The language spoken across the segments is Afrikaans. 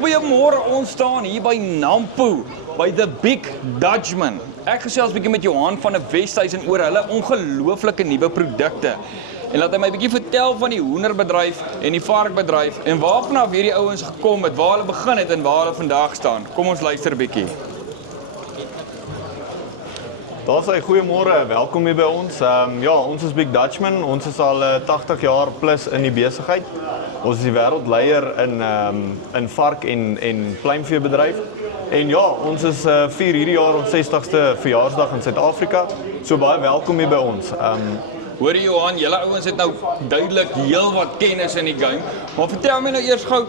Goeiemôre, ons staan hier by Nampo, by The Big Dutchman. Ek gesels bietjie met Johan van die Westhuizen oor hulle ongelooflike nuwe produkte. En laat hy my bietjie vertel van die hoenderbedryf en die varkbedryf en waarvanaf hierdie ouens gekom het, waar hulle begin het en waar hulle vandag staan. Kom ons luister bietjie. Daar sê goeiemôre, welkom hier by ons. Ja, ons is Big Dutchman. Ons is al 80 jaar plus in die besigheid. Ons is die wêreldleier in vark en pluimveebedryf. En ja, ons is vier hierdie jaar ons 60ste verjaarsdag in Suid-Afrika. So baie welkom hier by ons. Hoor jy Johan, julle ouens het nou duidelik heel wat kennis in die game. Maar vertel my nou eers gou,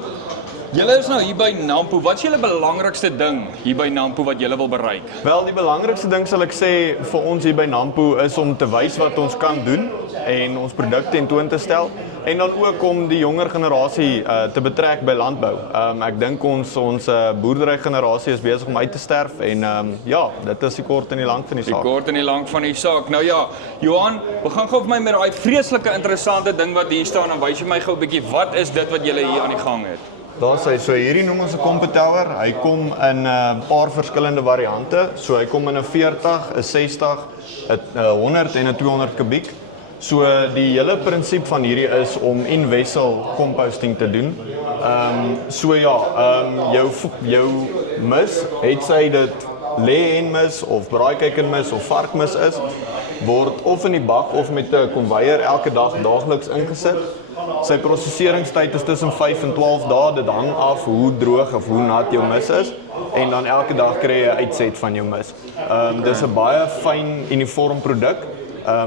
julle is nou hier by Nampo. Wat is julle belangrikste ding hier by Nampo wat julle wil bereik? Wel, die belangrikste ding sal ek sê vir ons hier by Nampo is om te wys wat ons kan doen en ons produkte tentoon te stel. En dan ook om die jonger generasie te betrek by landbou. Ek dink ons boerdery generasie is besig om uit te sterf en ja, dit is die kort en die lank van die saak. Die kort en die lank van die saak. Nou ja, Johan, begin gou vir my met daai vreeslike interessante ding wat hier staan en wys jy my gou 'n bietjie wat is dit wat julle hier aan die gang het? Daar sê so hierdie noem ons 'n Competower. Hy kom in 'n paar verskillende variante. So hy kom in 'n 40, 'n 60, 'n 100 en 'n 200 kubiek. So die hele prinsip van hierdie is om in-wessel composting te doen. So ja, jou mis, het sy dit lê-en mis of braaikuiken mis of varkmis is, word of in die bak of met 'n konveier elke dag daagliks ingesit. Sy prosesseringstyd is tussen 5 en 12 dae. Dit hang af hoe droog of hoe nat jou mis is en dan elke dag kry jy 'n uitset van jou mis. Dis 'n baie fyn uniform produk.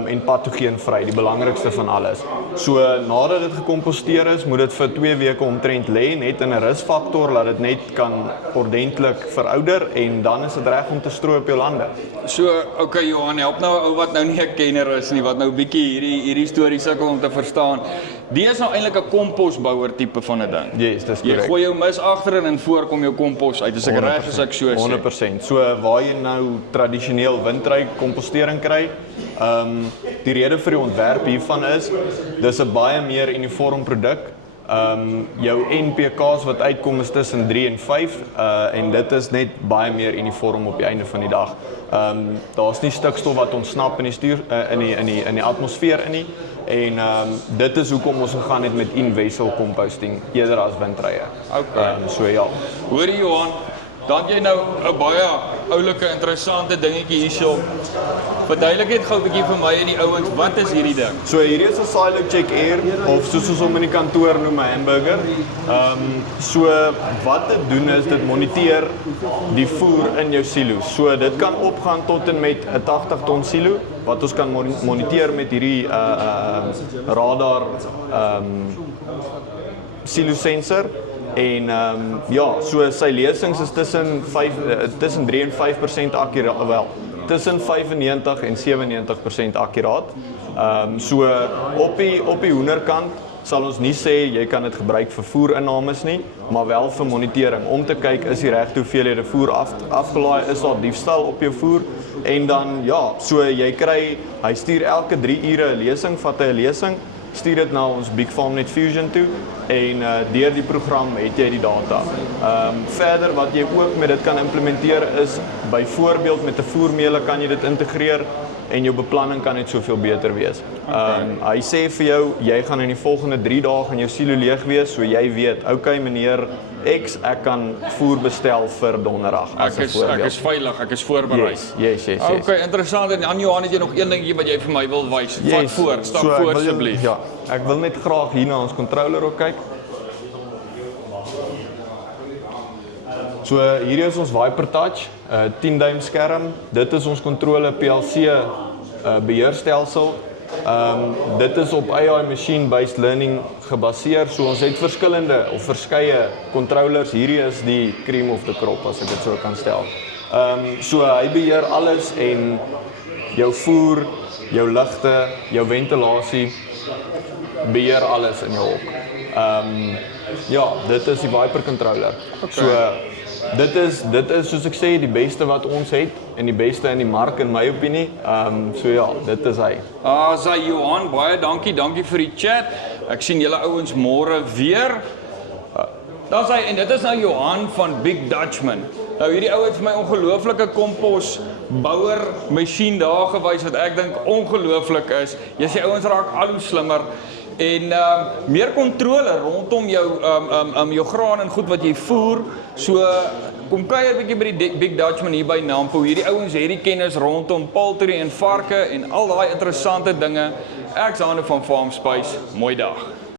En patogeenvry, die belangrikste van alles. So nadat dit gekomposteer is, moet dit vir 2 weke omtrent lê, net in 'n rusfaktor, laat dit net kan ordentlik verouder en dan is dit reg om te strooi op jou lande. So, okay Johan, help nou 'n ou wat nou nie 'n kenner is nie, wat nou bietjie hierdie storie sukkel om te verstaan. Die is nou eintlik 'n komposbouer tipe van 'n ding. Yes, dis Jy korrek. gooi jou mis agterin en voor kom jou kompos uit. As ek reg as ek so sê. 100%. So waar jy nou tradisioneel windry kompostering kry, die rede vir die ontwerp hiervan is, dis 'n baie meer uniform produk. Jou NPK's wat uitkom is tussen 3 en 5 en dit is net baie meer uniform op die einde van die dag. Daar's nie stikstof wat ontsnap in die atmosfeer in nie en dit is hoekom ons gegaan het met in-wessel composting eerder as windrye. Okay. So ja. Hoor jy Johan, dan het jy nou 'n baie oulike interessante dingetjie hierso. Verduidelik net gou 'n bietjie vir my en die ouens, wat is hierdie ding? So hierdie is 'n silo check air of soos ons hom in die kantoor noem 'n hamburger. So wat dit doen is dit moniteer die voer in jou silo. So dit kan opgaan tot en met 'n 80 ton silo wat ons kan moniteer met hierdie radar silo sensor. En ja, so sy lesings is tussen 3 en 5% akkuraat, wel, tussen 95 en 97% akkuraat. So op die hoenderkant sal ons nie sê jy kan dit gebruik vir voerinnames nie, maar wel vir monitering om te kyk is die regte hoeveelhede voer afgelaai, is daar diefstal op jou voer en dan ja, so hy stuur elke 3 ure 'n lesing, vat hy 'n lesing, stuur dit na ons Big FarmNet Fusion toe en deur die program het jy die data. Verder wat jy ook met dit kan implementeer is byvoorbeeld met 'n voermeule kan jy dit integreer en jou beplanning kan net soveel beter wees. Hy sê vir jou, jy gaan in die volgende 3 dae gaan jou silo leeg wees, so jy weet, okay meneer X, ek kan voer bestel vir donderdag as 'n voorbeeld. Ek is veilig, ek is voorberei. Yes. Okay, interessant. En aan Johan het jy nog een dingetjie wat jy vir my wil wys. Vat voor, stap voor asseblief. Ja, ek wil net graag hier na ons controller ook kyk. So hierdie is ons Viper Touch, 10 duim skerm. Dit is ons kontrole PLC beheerstelsel. Dit is op AI machine-based learning gebaseer. So ons het verskeie controllers. Hierdie is die cream of the crop as ek dit so kan stel. So hy beheer alles en jou voer, jou ligte, jou ventilasie, beheer alles in jou hok. Ja, dit is die Viper controller. Okay. So dit is soos ek sê die beste wat ons het en die beste in die mark in my opinie. So ja, dit is hy. Sy Johan, baie dankie vir die chat. Ek sien julle ouens môre weer. Dan sê en dit is nou Johan van Big Dutchman. Nou hierdie ou het vir my ongelooflike komposbouer masjien daar gewys wat ek dink ongelooflik is. Jy sê ouens raak al hoe slimmer en meer kontrole rondom jou jou graan en goed wat jy voer. So kom kuier bietjie by die Big Dutchman hier by Nampo. Hierdie ouens het die kennis rondom poultry en varke en al daai interessante dinge. Ek's Hande van Farm Spice. Mooi dag.